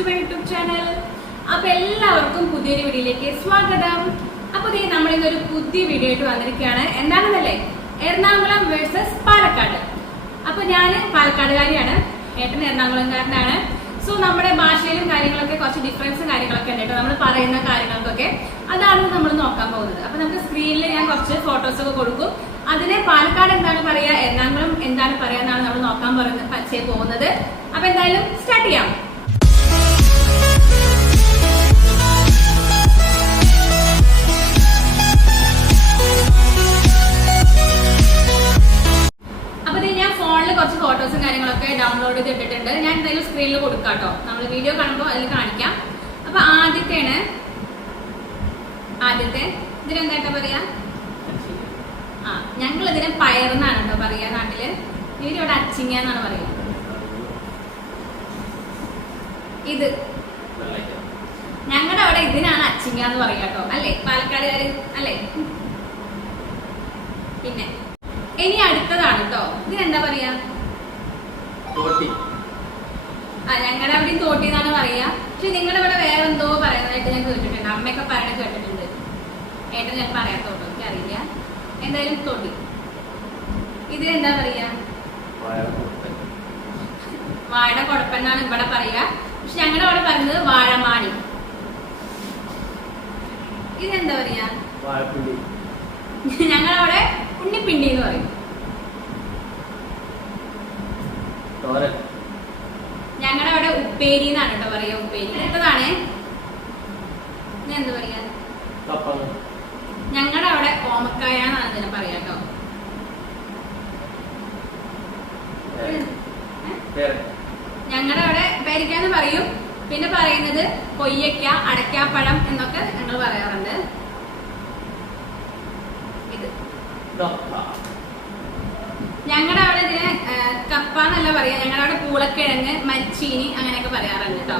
To my YouTube channel. അപ്പൊ എല്ലാവർക്കും പുതിയൊരു വീഡിയോയിലേക്ക് സ്വാഗതം. അപ്പൊ നമ്മൾ ഇന്നൊരു പുതിയ വീഡിയോ ആയിട്ട് വന്നിരിക്കുകയാണ്. എന്താണെന്നല്ലേ, എറണാകുളം വേഴ്സസ് പാലക്കാട്. അപ്പൊ ഞാൻ പാലക്കാടുകാരിയാണ്, ഏട്ടൻ എറണാകുളംകാരനാണ്. സോ നമ്മുടെ ഭാഷയിലും കാര്യങ്ങളൊക്കെ കുറച്ച് ഡിഫറൻസും കാര്യങ്ങളൊക്കെ ഉണ്ട് കേട്ടോ, നമ്മൾ പറയുന്ന കാര്യങ്ങൾക്കൊക്കെ. അതാണ് നമ്മൾ നോക്കാൻ പോകുന്നത്. അപ്പൊ നമുക്ക് സ്ക്രീനിൽ ഞാൻ കുറച്ച് ഫോട്ടോസ് ഒക്കെ കൊടുക്കും. അതിനെ പാലക്കാട് എന്താണ് പറയാ, എറണാകുളം എന്താണ് പറയാ എന്നാണ് നമ്മൾ നോക്കാൻ പോകുന്നത്. അപ്പൊ എന്തായാലും സ്റ്റാർട്ട് ചെയ്യാം. ഞാൻ ഫോണിൽ കുറച്ച് ഫോട്ടോസും കാര്യങ്ങളൊക്കെ ഡൗൺലോഡ് ചെയ്തിട്ടുണ്ട്. ഞാൻ എന്തായാലും സ്ക്രീനിൽ കൊടുക്കാം കേട്ടോ, നമ്മൾ വീഡിയോ കാണുമ്പോൾ അതിൽ കാണിക്കാം. അപ്പൊ ആദ്യത്തെ ഇതിനെന്തായിട്ടാ പറയാ, ഞങ്ങൾ ഇതിനെ പയർന്നാണ് കേട്ടോ പറയാ നാട്ടില്. ഇവിടെ അച്ചിങ്ങ എന്നാണ് പറയാ. ഇത് ഞങ്ങളുടെ അവിടെ ഇതിനാണ് അച്ചിങ്ങ എന്ന് പറയാ കേട്ടോ, അല്ലേ പാലക്കാടുകാര് അല്ലേ. പിന്നെ ഇനി അടുത്തതാണ് കേട്ടോ, ഇതിനെന്താ പറയാ, ഞങ്ങളുടെ അവിടെ തോട്ടി എന്നാണ് പറയാ. പക്ഷെ നിങ്ങളുടെ ഇവിടെ വേറെ എന്തോ പറയുന്നതായിട്ട് ഞാൻ കേട്ടിട്ടുണ്ട്, അമ്മയൊക്കെ പറയണ കേട്ടിട്ടുണ്ട്. ഏട്ടൻ ഞാൻ പറയാത്തോട്ടോ, എനിക്ക് അറിയില്ല. എന്തായാലും തൊടി. ഇതിനെന്താ പറയാ, വാഴ കൊടപ്പെന്നാണ് ഇവിടെ പറയാ. പക്ഷെ ഞങ്ങളുടെ അവിടെ പറയുന്നത് വാഴമാണി. ഇതെന്താ പറയാ, ഞങ്ങളവിടെ ഉണ്ണിപ്പിണ്ടി എന്ന് പറയും. ഞങ്ങളുടെ അവിടെ ഉപ്പേരി എന്നാണ് കേട്ടോ പറയാ, ഉപ്പേരി. അടുത്തതാണ് എന്താ പറയാ, ഞങ്ങളുടെ അവിടെ ഓമക്കായ എന്നാണ് ഇതിനെ പറയാ കേട്ടോ. ഞങ്ങളുടെ അവിടെ പേരിക്കാന്ന് പറയും. പിന്നെ പറയുന്നത് കൊയ്യക്ക, അടയ്ക്കാപ്പഴം എന്നൊക്കെ ഞങ്ങൾ പറയാറുണ്ട്. ഞങ്ങളുടെ അവിടെ ഇതിന് കപ്പ എന്നല്ല പറയാ, ഞങ്ങളുടെ അവിടെ പൂളക്കിഴങ്ങ്, മരിച്ചീനി അങ്ങനെയൊക്കെ പറയാറുണ്ട് കേട്ടോ.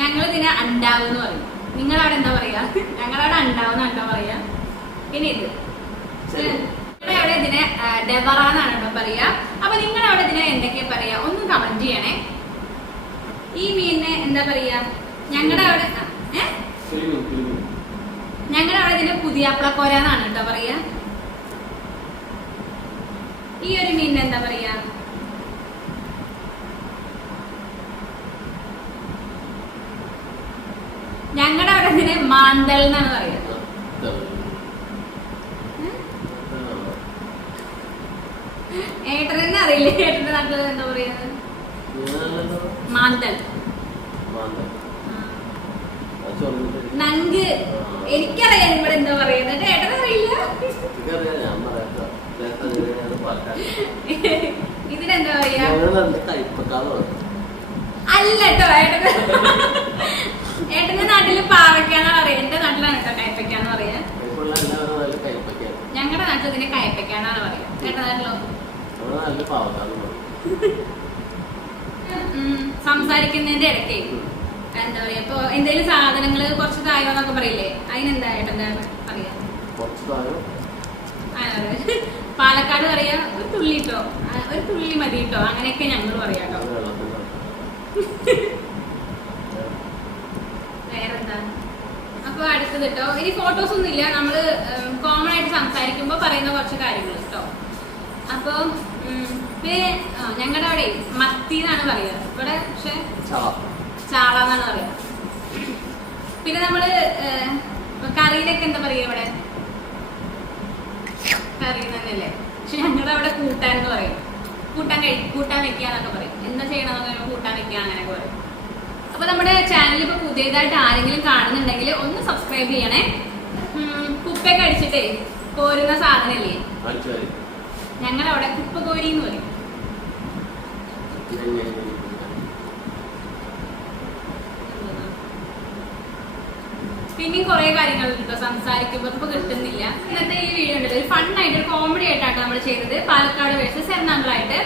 ഞങ്ങൾ ഇതിനെ അണ്ടാവ് എന്ന് പറയും. നിങ്ങളവിടെ എന്താ പറയാ, ഞങ്ങളവിടെ അണ്ടാവെന്ന് എന്താ പറയാ. പിന്നെ ഇത് നിങ്ങളുടെ അവിടെ ഇതിനെ ഡെവറാന്നാണ് കേട്ടോ പറയാ. അപ്പൊ നിങ്ങളുടെ അവിടെ ഇതിനെ എന്തൊക്കെയാ പറയാ ഒന്ന് കമന്റ് ചെയ്യണേ. ഈ മീനിനെ എന്താ പറയാ, ഞങ്ങളുടെ അവിടെ ഇതിനെ പുതിയാപ്പിളക്കോര എന്നാണ് കേട്ടോ പറയാ. ഈ ഒരു മീനിന് എന്താ പറയാ, ഞങ്ങളുടെ അവിടെ ഇതിനെ മാന്തൽ എന്നാണ് പറയാ. ഏട്ടനെ അറിയില്ലേ, ഏട്ടന്റെ നാട്ടിൽ എന്താ പറയുന്നത്, മാന്തൽ. നങ്ക് എനിക്കറിയാം ഇവിടെ എന്താ പറയുന്നത്, ഏട്ടനറിയില്ല. ഇതിനെന്താ പറയാ, അല്ല കേട്ടോ, ഏട്ടന്റെ നാട്ടില് പാവയ്ക്കാന്ന് പറയാ. എന്റെ നാട്ടിലാണ് കേട്ടോ കയ്പയ്ക്കാന്ന് പറയാ. ഞങ്ങളുടെ നാട്ടിൽ ഇതിനെ കയ്പയ്ക്കാന്നാണ് പറയാ. ഏട്ടന്റെ നാട്ടിലോ സംസാരിക്കുന്നതിന്റെ ഇടയ്ക്ക് എന്താ പറയാ, ഇപ്പൊ എന്തെങ്കിലും സാധനങ്ങള് കുറച്ച് തായോന്നൊക്കെ പറയില്ലേ, അതിനെന്താ ഏട്ടന്റെ പറയാ. പാലക്കാട് പറയാ ഒരു തുള്ളി ഇട്ടോ, ഒരു തുള്ളി മതി ഇട്ടോ, അങ്ങനെയൊക്കെ ഞങ്ങൾ പറയാട്ടോ. വേറെന്താ, അപ്പൊ അടുത്തത് കേട്ടോ. ഇനി ഫോട്ടോസ് ഒന്നും ഇല്ല, നമ്മള് കോമൺ ആയിട്ട് സംസാരിക്കുമ്പോ പറയുന്ന കുറച്ച് കാര്യങ്ങൾ കേട്ടോ. അപ്പൊ പിന്നെ ഞങ്ങളുടെ അവിടെ മത്തി എന്നാണ് പറയാ, ഇവിടെ പക്ഷെ ചാള എന്നാണ് പറയാ. പിന്നെ നമ്മള് കറിയിലൊക്കെ എന്താ പറയാ, ഇവിടെ കറി തന്നെയല്ലേ. പക്ഷെ ഞങ്ങളുടെ അവിടെ കൂട്ടാൻ എന്ന് പറയും. കൂട്ടാൻ വെക്കാന്നൊക്കെ പറയും. എന്താ ചെയ്യണമെന്ന് കൂട്ടാൻ വെക്കുക അങ്ങനെയൊക്കെ പറയും. അപ്പൊ നമ്മുടെ ചാനൽ ഇപ്പൊ പുതിയതായിട്ട് ആരെങ്കിലും കാണുന്നുണ്ടെങ്കിൽ ഒന്ന് സബ്സ്ക്രൈബ് ചെയ്യണേ. കുപ്പൊക്കെ അടിച്ചിട്ടേ കോരുന്ന സാധനല്ലേ, ഞങ്ങളവിടെ കുപ്പ കോരി എന്ന് പറയും. പിന്നെയും കുറെ കാര്യങ്ങളുണ്ട് സംസാരിക്കുമ്പോ ഇപ്പൊ കിട്ടുന്നില്ല. ഇന്നത്തെ ഈ വീഡിയോ ഉണ്ടല്ലോ ഒരു ഫണ്ണായിട്ട് ഒരു കോമഡി ആയിട്ടാണ് നമ്മൾ ചെയ്തത്, പാലക്കാട് വേഴ്സസ് എറണാകുളമായിട്ട്.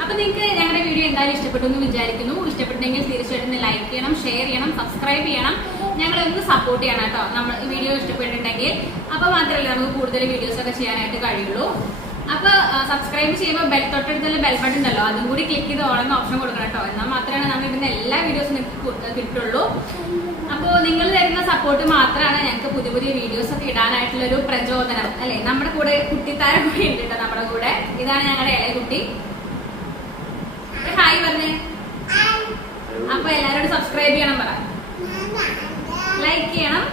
അപ്പൊ നിങ്ങൾക്ക് ഞങ്ങളുടെ വീഡിയോ എന്തായാലും ഇഷ്ടപ്പെട്ടു എന്ന് വിചാരിക്കുന്നു. ഇഷ്ടപ്പെട്ടെങ്കിൽ തീർച്ചയായിട്ടും ലൈക്ക് ചെയ്യണം, ഷെയർ ചെയ്യണം, സബ്സ്ക്രൈബ് ചെയ്യണം, ഞങ്ങളെ ഒന്ന് സപ്പോർട്ട് ചെയ്യണം കേട്ടോ. നമ്മൾ ഈ വീഡിയോ ഇഷ്ടപ്പെട്ടിട്ടുണ്ടെങ്കിൽ. അപ്പൊ മാത്രമല്ല നമുക്ക് കൂടുതൽ വീഡിയോസ് ഒക്കെ ചെയ്യാനായിട്ട് കഴിയുള്ളൂ. അപ്പൊ സബ്സ്ക്രൈബ് ചെയ്യുമ്പോൾ ബെൽ തൊട്ടടുത്തുള്ള ബെൽ ബട്ടൺ ഉണ്ടല്ലോ, അതും കൂടി ക്ലിക്ക് ചെയ്ത് ഓണെന്ന ഓപ്ഷൻ കൊടുക്കണം കേട്ടോ. എന്നാൽ മാത്രമേ നമ്മൾ ഇതിന്റെ എല്ലാ വീഡിയോസും നിങ്ങൾക്ക് കിട്ടുള്ളൂ. അപ്പോൾ നിങ്ങൾ തരുന്ന സപ്പോർട്ട് മാത്രമാണ് ഞങ്ങൾക്ക് പുതിയ പുതിയ വീഡിയോസ് ഒക്കെ ഇടാനായിട്ടുള്ള ഒരു പ്രചോദനം അല്ലെ. നമ്മുടെ കൂടെ കുട്ടിത്താരം കൂടി ഉണ്ട് കേട്ടോ നമ്മുടെ കൂടെ. ഇതാണ് ഞങ്ങളുടെ ഇളയ കുട്ടി. ഹായ് പറഞ്ഞേ. അപ്പൊ എല്ലാവരോടും സബ്സ്ക്രൈബ് ചെയ്യണം, പറ, ലൈക്ക് ചെയ്യണം,